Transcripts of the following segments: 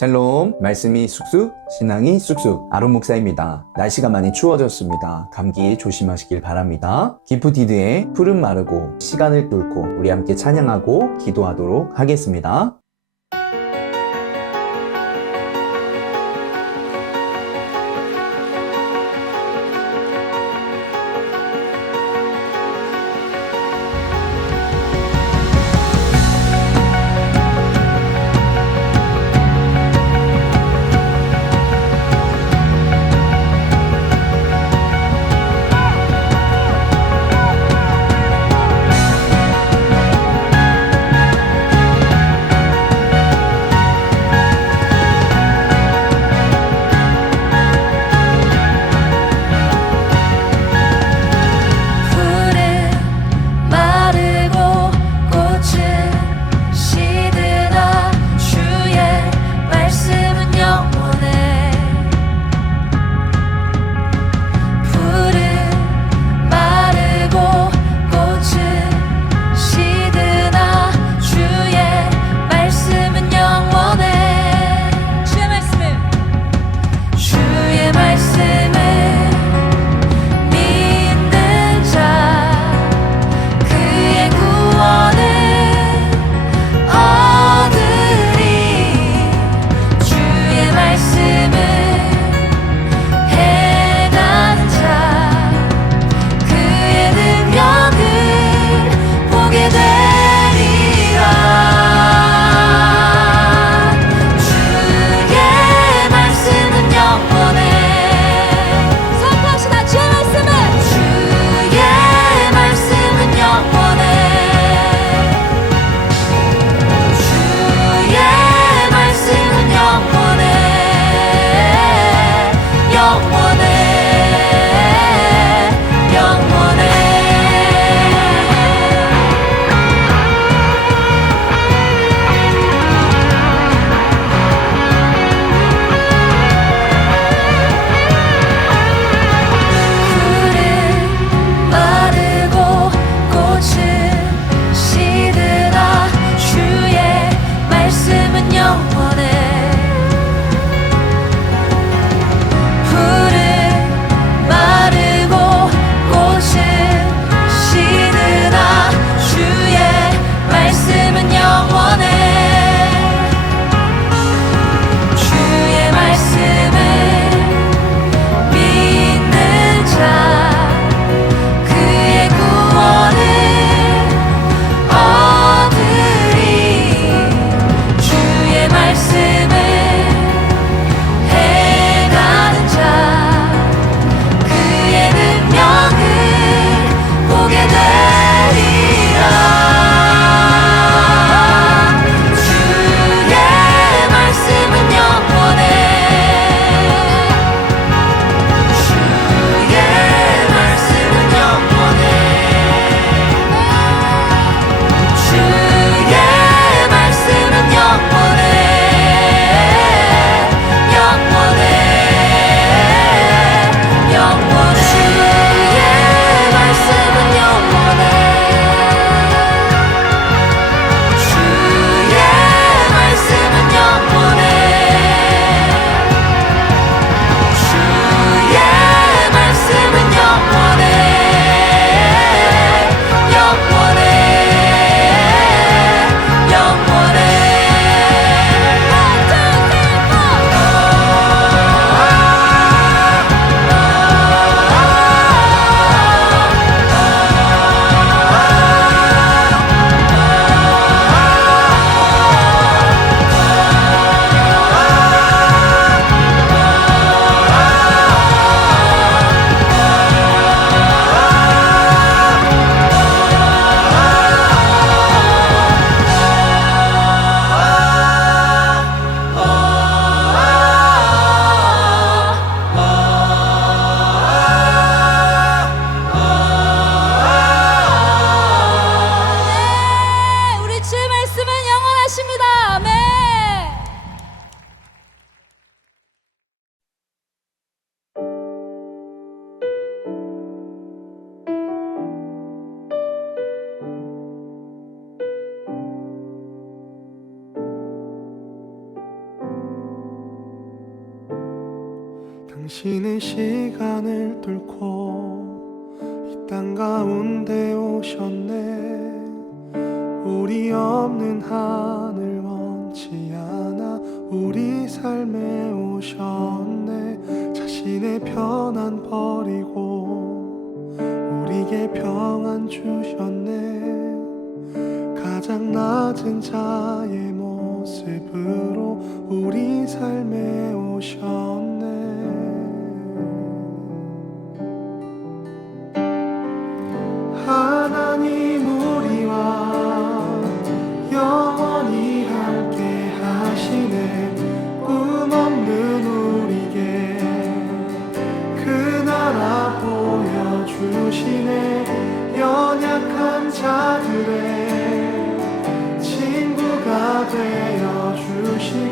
샬롬, 말씀이 쑥쑥, 신앙이 쑥쑥, 아론 목사입니다. 날씨가 많이 추워졌습니다. 감기 조심하시길 바랍니다. 기프티드의 푸른 마르고 시간을 뚫고 우리 함께 찬양하고 기도하도록 하겠습니다. 당신은 시간을 뚫고 이 땅 가운데 오셨네. 우리 없는 하늘 원치 않아 우리 삶에 오셨네. 자신의 편안 버리고 우리에게 평안 주셨네. 가장 낮은 자의 모습으로 우리 삶에 오셨네. 하나님 우리와 영원히 함께 하시네. 꿈 없는 우리에게 그 나라 보여주시네. 연약한 자들의 친구가 되어 주시네.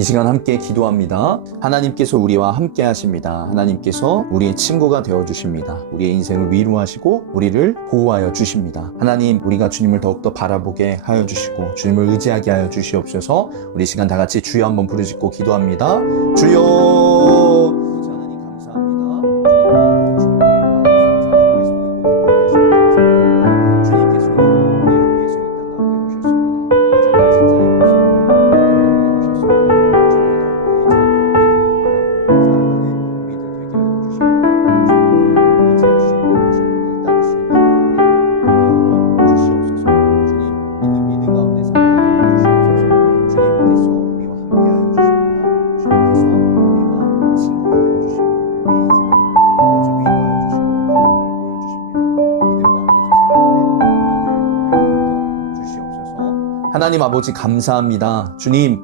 이 시간 함께 기도합니다. 하나님께서 우리와 함께 하십니다. 하나님께서 우리의 친구가 되어주십니다. 우리의 인생을 위로하시고 우리를 보호하여 주십니다. 하나님, 우리가 주님을 더욱더 바라보게 하여 주시고 주님을 의지하게 하여 주시옵소서. 우리 시간 다 같이 주여 한번 부르짖고 기도합니다. 주여! 하나님 감사합니다. 주님께서는 우리를 위해서 이 땅 가운데 오셨습니다. 가장 낮은 자의 모습으로 이 땅 가운데 하나님 아버지 감사합니다.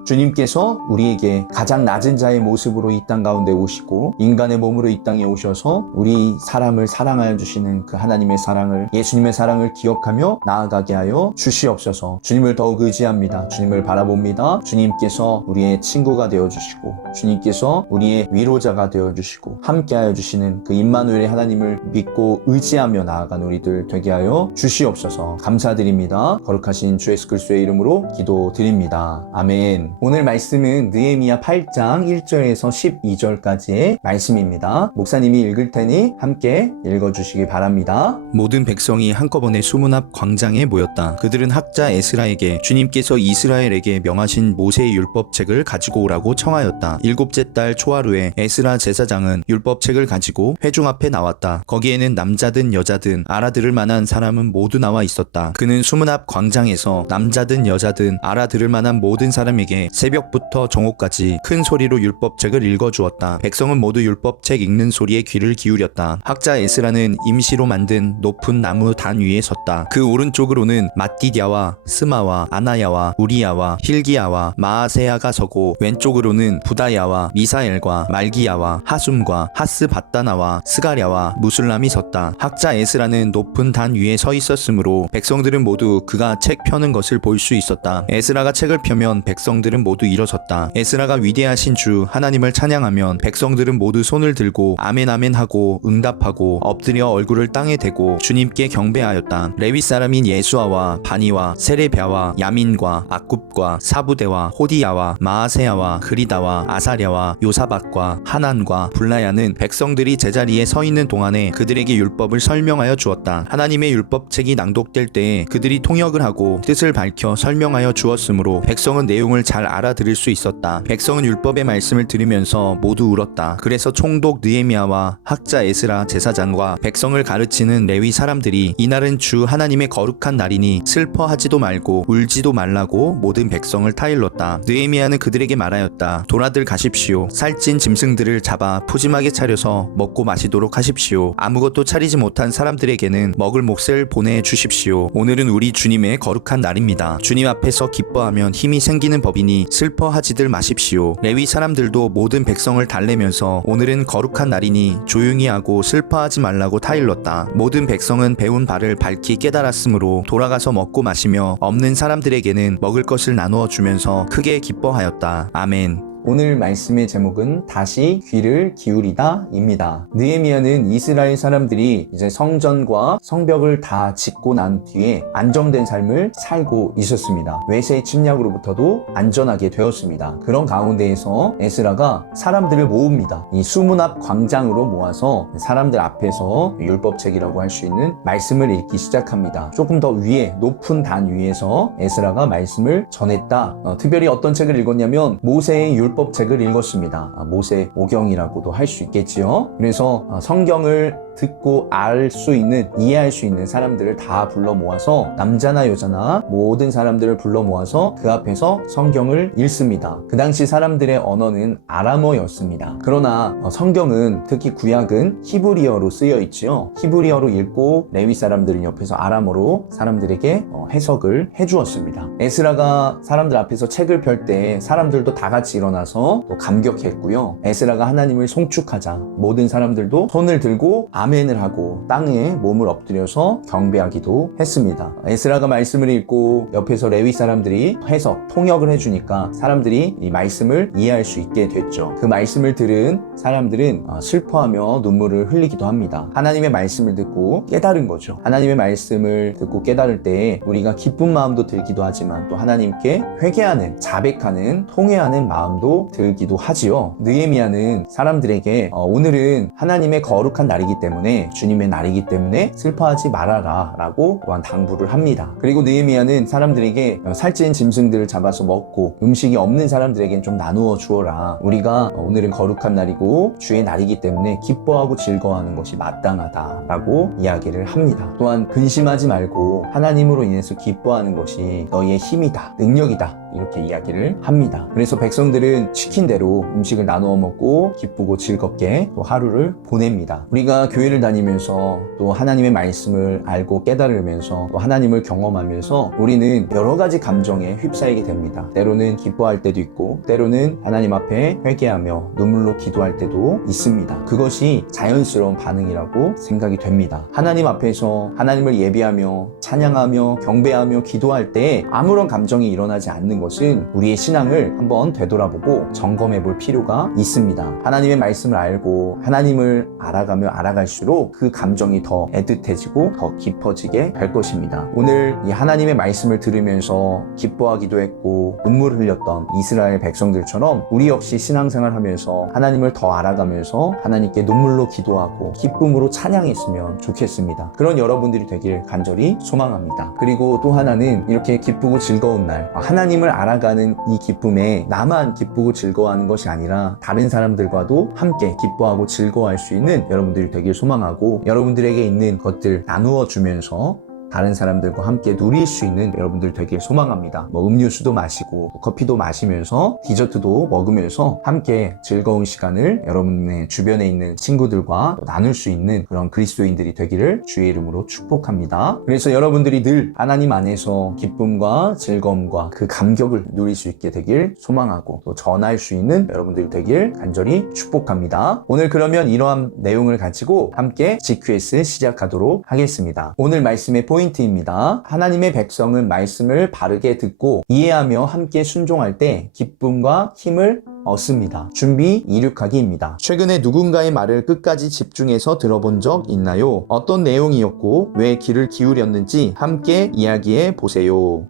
주님께서 우리에게 가장 낮은 자의 모습으로 이 땅 가운데 오시고 인간의 몸으로 이 땅에 오셔서 우리 사람을 사랑하여 주시는 그 하나님의 사랑을, 예수님의 사랑을 기억하며 나아가게 하여 주시옵소서. 주님을 더욱 의지합니다. 주님을 바라봅니다. 주님께서 우리의 친구가 되어주시고 주님께서 우리의 위로자가 되어주시고 함께하여 주시는 그 임마누엘의 하나님을 믿고 의지하며 나아간 우리들 되게 하여 주시옵소서. 감사드립니다. 거룩하신 주 예수 그리스도의 이름으로 기도드립니다. 아멘. 오늘 말씀은 느헤미야 8장 1절에서 12절까지의 말씀입니다. 목사님이 읽을 테니 함께 읽어주시기 바랍니다. 모든 백성이 한꺼번에 수문 앞 광장에 모였다. 그들은 학자 에스라에게 주님께서 이스라엘에게 명하신 모세의 율법책을 가지고 오라고 청하였다. 7째 달 초하루에 에스라 제사장은 율법책을 가지고 회중 앞에 나왔다. 거기에는 남자든 여자든 알아들을 만한 사람은 모두 나와 있었다. 그는 수문 앞 광장에서 남자든 여자든 알아들을 만한 모든 사람에게 새벽부터 정오까지 큰 소리로 율법책을 읽어주었다. 백성은 모두 율법책 읽는 소리에 귀를 기울였다. 학자 에스라는 임시로 만든 높은 나무 단 위에 섰다. 그 오른쪽으로는 마띠디아와 스마와 아나야와 우리야와 힐기야와 마아세야가 서고 왼쪽으로는 부다야와 미사엘과 말기야와 하숨과 하스바다나와 스가랴와 무술람이 섰다. 학자 에스라는 높은 단 위에 서 있었으므로 백성들은 모두 그가 책 펴는 것을 볼 수 있었다. 에스라가 책을 펴면 백성들은 모두 일어섰다. 에스라가 위대하신 주 하나님을 찬양하면 백성들은 모두 손을 들고 아멘 아멘 하고 응답하고 엎드려 얼굴을 땅에 대고 주님께 경배하였다. 레위 사람인 예수아와 바니와 세레비아와 야민과 악굽과 사부대와 호디야와 마아세야와 그리다와 아사랴와 요사박과 하난과 블라야는 백성들이 제자리에 서 있는 동안에 그들에게 율법을 설명하여 주었다. 하나님의 율법책이 낭독될 때에 그들이 통역을 하고 뜻을 밝혀 설명하여 주었으므로 백성은 내용을 잘 알아들을 수 있었다. 백성은 율법의 말씀을 들으면서 모두 울었다. 그래서 총독 느헤미야와 학자 에스라 제사장과 백성을 가르치는 레위 사람들이 이날은 주 하나님의 거룩한 날이니 슬퍼하지도 말고 울지도 말라고 모든 백성을 타일렀다. 느헤미야는 그들에게 말하였다. 돌아들 가십시오. 살찐 짐승들을 잡아 푸짐하게 차려서 먹고 마시도록 하십시오. 아무것도 차리지 못한 사람들에게는 먹을 몫을 보내주십시오. 오늘은 우리 주님의 거룩한 날입니다. 주님 앞에서 기뻐하면 힘이 생기는 법이니 슬퍼하지들 마십시오. 레위 사람들도 모든 백성을 달래면서 오늘은 거룩한 날이니 조용히 하고 슬퍼하지 말라고 타일렀다. 모든 백성은 배운 바를 밝히 깨달았으므로 돌아가서 먹고 마시며 없는 사람들에게는 먹을 것을 나누어 주면서 크게 기뻐하였다. 아멘. 오늘 말씀의 제목은 다시 귀를 기울이다 입니다. 느헤미야는 이스라엘 사람들이 이제 성전과 성벽을 다 짓고 난 뒤에 안정된 삶을 살고 있었습니다. 외세의 침략으로부터도 안전하게 되었습니다. 그런 가운데에서 에스라가 사람들을 모읍니다. 이 수문 앞 광장으로 모아서 사람들 앞에서 율법책이라고 할 수 있는 말씀을 읽기 시작합니다. 조금 더 위에 높은 단 위에서 에스라가 말씀을 전했다. 특별히 어떤 책을 읽었냐면 모세의 율법책을 읽었습니다. 모세 오경이라고도 할 수 있겠지요. 그래서 성경을 듣고 알 수 있는, 이해할 수 있는 사람들을 다 불러 모아서 남자나 여자나 모든 사람들을 불러 모아서 그 앞에서 성경을 읽습니다. 그 당시 사람들의 언어는 아람어였습니다. 그러나 성경은, 특히 구약은 히브리어로 쓰여 있지요. 히브리어로 읽고 레위 사람들은 옆에서 아람어로 사람들에게 해석을 해주었습니다. 에스라가 사람들 앞에서 책을 펼 때 사람들도 다 같이 일어나서 또 감격했고요. 에스라가 하나님을 송축하자 모든 사람들도 손을 들고 아멘을 하고 땅에 몸을 엎드려서 경배하기도 했습니다. 에스라가 말씀을 읽고 옆에서 레위 사람들이 해석, 통역을 해주니까 사람들이 이 말씀을 이해할 수 있게 됐죠. 그 말씀을 들은 사람들은 슬퍼하며 눈물을 흘리기도 합니다. 하나님의 말씀을 듣고 깨달은 거죠. 하나님의 말씀을 듣고 깨달을 때 우리가 기쁜 마음도 들기도 하지만 또 하나님께 회개하는, 자백하는, 통회하는 마음도 들기도 하지요. 느헤미야는 사람들에게 오늘은 하나님의 거룩한 날이기 때문에, 주님의 날이기 때문에 슬퍼하지 말아라 라고 또한 당부를 합니다. 그리고 느헤미야는 사람들에게 살찐 짐승들을 잡아서 먹고 음식이 없는 사람들에겐 좀 나누어 주어라. 우리가 오늘은 거룩한 날이고 주의 날이기 때문에 기뻐하고 즐거워하는 것이 마땅하다라고 이야기를 합니다. 또한 근심하지 말고 하나님으로 인해서 기뻐하는 것이 너희의 힘이다, 능력이다, 이렇게 이야기를 합니다. 그래서 백성들은 시킨 대로 음식을 나누어 먹고 기쁘고 즐겁게 또 하루를 보냅니다. 우리가 교회를 다니면서 또 하나님의 말씀을 알고 깨달으면서 또 하나님을 경험하면서 우리는 여러 가지 감정에 휩싸이게 됩니다. 때로는 기뻐할 때도 있고 때로는 하나님 앞에 회개하며 눈물로 기도할 때도 있습니다. 그것이 자연스러운 반응이라고 생각이 됩니다. 하나님 앞에서 하나님을 예배하며 찬양하며 경배하며 기도할 때 아무런 감정이 일어나지 않는 것은 우리의 신앙을 한번 되돌아보고 점검해 볼 필요가 있습니다. 하나님의 말씀을 알고 하나님을 알아가며 알아갈수록 그 감정이 더 애틋해지고 더 깊어지게 될 것입니다. 오늘 이 하나님의 말씀을 들으면서 기뻐하기도 했고 눈물을 흘렸던 이스라엘 백성들처럼 우리 역시 신앙생활 하면서 하나님을 더 알아가면서 하나님께 눈물로 기도하고 기쁨으로 찬양했으면 좋겠습니다. 그런 여러분들이 되길 간절히 소망합니다. 그리고 또 하나는 이렇게 기쁘고 즐거운 날, 하나님을 알아가는 이 기쁨에 나만 기쁘고 즐거워하는 것이 아니라 다른 사람들과도 함께 기뻐하고 즐거워할 수 있는 여러분들이 되길 소망하고, 여러분들에게 있는 것들 나누어 주면서 다른 사람들과 함께 누릴 수 있는 여러분들 되길 소망합니다. 음료수도 마시고 커피도 마시면서 디저트도 먹으면서 함께 즐거운 시간을 여러분의 주변에 있는 친구들과 나눌 수 있는 그런 그리스도인들이 되기를 주의 이름으로 축복합니다. 그래서 여러분들이 늘 하나님 안에서 기쁨과 즐거움과 그 감격을 누릴 수 있게 되길 소망하고 또 전할 수 있는 여러분들이 되길 간절히 축복합니다. 오늘 그러면 이러한 내용을 가지고 함께 GQS 시작하도록 하겠습니다. 오늘 말씀의 포인트입니다. 하나님의 백성은 말씀을 바르게 듣고 이해하며 함께 순종할 때 기쁨과 힘을 얻습니다. 준비 이륙하기입니다. 최근에 누군가의 말을 끝까지 집중해서 들어본 적 있나요? 어떤 내용이었고 왜 귀를 기울였는지 함께 이야기해 보세요.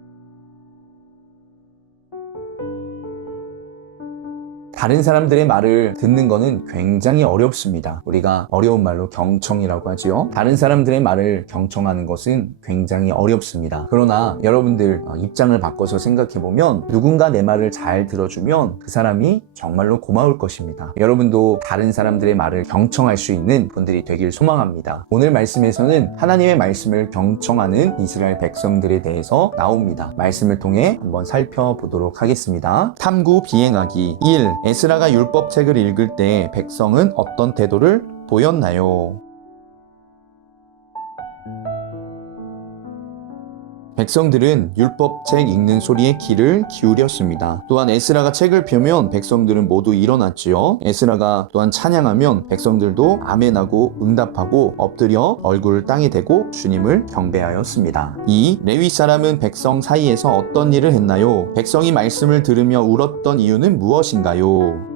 다른 사람들의 말을 듣는 것은 굉장히 어렵습니다. 우리가 어려운 말로 경청이라고 하지요. 다른 사람들의 말을 경청하는 것은 굉장히 어렵습니다. 그러나 여러분들 입장을 바꿔서 생각해보면 누군가 내 말을 잘 들어주면 그 사람이 정말로 고마울 것입니다. 여러분도 다른 사람들의 말을 경청할 수 있는 분들이 되길 소망합니다. 오늘 말씀에서는 하나님의 말씀을 경청하는 이스라엘 백성들에 대해서 나옵니다. 말씀을 통해 한번 살펴보도록 하겠습니다. 탐구 비행하기 1. 에스라가 율법책을 읽을 때 백성은 어떤 태도를 보였나요? 백성들은 율법책 읽는 소리에 귀를 기울였습니다. 또한 에스라가 책을 펴면 백성들은 모두 일어났지요. 에스라가 또한 찬양하면 백성들도 아멘하고 응답하고 엎드려 얼굴을 땅에 대고 주님을 경배하였습니다. 2. 레위 사람은 백성 사이에서 어떤 일을 했나요? 백성이 말씀을 들으며 울었던 이유는 무엇인가요?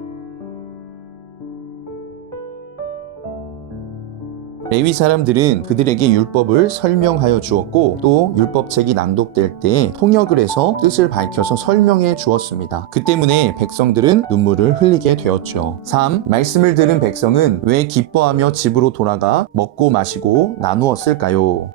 레위 사람들은 그들에게 율법을 설명하여 주었고 또 율법책이 낭독될 때 통역을 해서 뜻을 밝혀서 설명해 주었습니다. 그 때문에 백성들은 눈물을 흘리게 되었죠. 3. 말씀을 들은 백성은 왜 기뻐하며 집으로 돌아가 먹고 마시고 나누었을까요?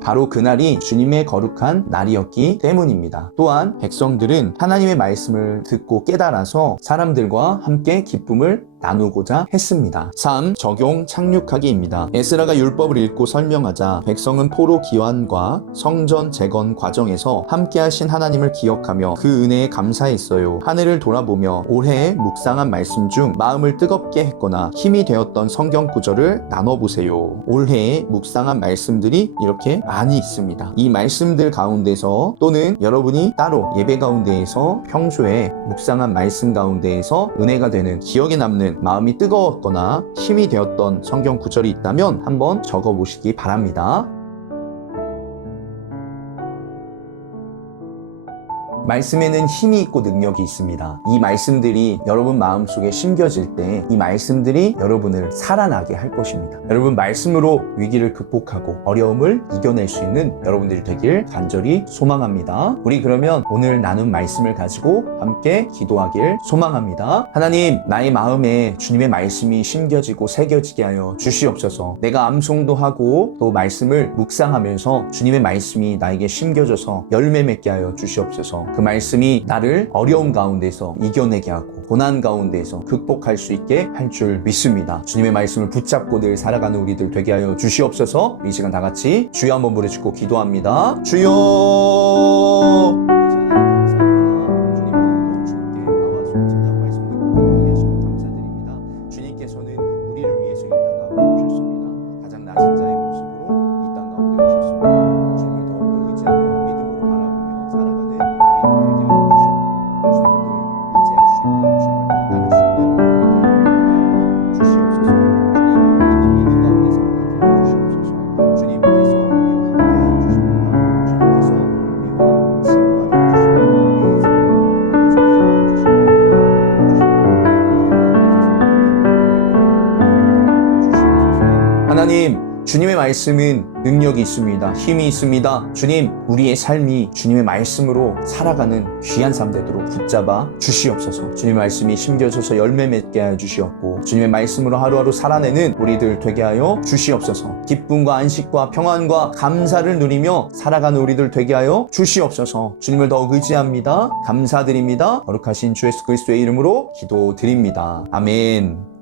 바로 그날이 주님의 거룩한 날이었기 때문입니다. 또한 백성들은 하나님의 말씀을 듣고 깨달아서 사람들과 함께 기쁨을 나누고자 했습니다. 3. 적용 착륙하기입니다. 에스라가 율법을 읽고 설명하자 백성은 포로 기환과 성전 재건 과정에서 함께하신 하나님을 기억하며 그 은혜에 감사했어요. 한 해를 돌아보며 올해에 묵상한 말씀 중 마음을 뜨겁게 했거나 힘이 되었던 성경 구절을 나눠보세요. 올해에 묵상한 말씀들이 이렇게 많이 있습니다. 이 말씀들 가운데서 또는 여러분이 따로 예배 가운데에서 평소에 묵상한 말씀 가운데에서 은혜가 되는 기억에 남는 마음이 뜨거웠거나 힘이 되었던 성경 구절이 있다면 한번 적어보시기 바랍니다. 말씀에는 힘이 있고 능력이 있습니다. 이 말씀들이 여러분 마음속에 심겨질 때 이 말씀들이 여러분을 살아나게 할 것입니다. 여러분 말씀으로 위기를 극복하고 어려움을 이겨낼 수 있는 여러분들이 되길 간절히 소망합니다. 우리 그러면 오늘 나눈 말씀을 가지고 함께 기도하길 소망합니다. 하나님, 나의 마음에 주님의 말씀이 심겨지고 새겨지게 하여 주시옵소서. 내가 암송도 하고 또 말씀을 묵상하면서 주님의 말씀이 나에게 심겨져서 열매 맺게 하여 주시옵소서. 그 말씀이 나를 어려움 가운데서 이겨내게 하고 고난 가운데서 극복할 수 있게 할 줄 믿습니다. 주님의 말씀을 붙잡고 늘 살아가는 우리들 되게 하여 주시옵소서. 이 시간 다 같이 주여 한번 부르짖고 기도합니다. 주여! 하나님, 주님의 말씀은 능력이 있습니다. 힘이 있습니다. 주님, 우리의 삶이 주님의 말씀으로 살아가는 귀한 삶 되도록 붙잡아 주시옵소서. 주님의 말씀이 심겨져서 열매 맺게 하여 주시옵고 주님의 말씀으로 하루하루 살아내는 우리들 되게 하여 주시옵소서. 기쁨과 안식과 평안과 감사를 누리며 살아가는 우리들 되게 하여 주시옵소서. 주님을 더욱 의지합니다. 감사드립니다. 거룩하신 주 예수 그리스도의 이름으로 기도드립니다. 아멘.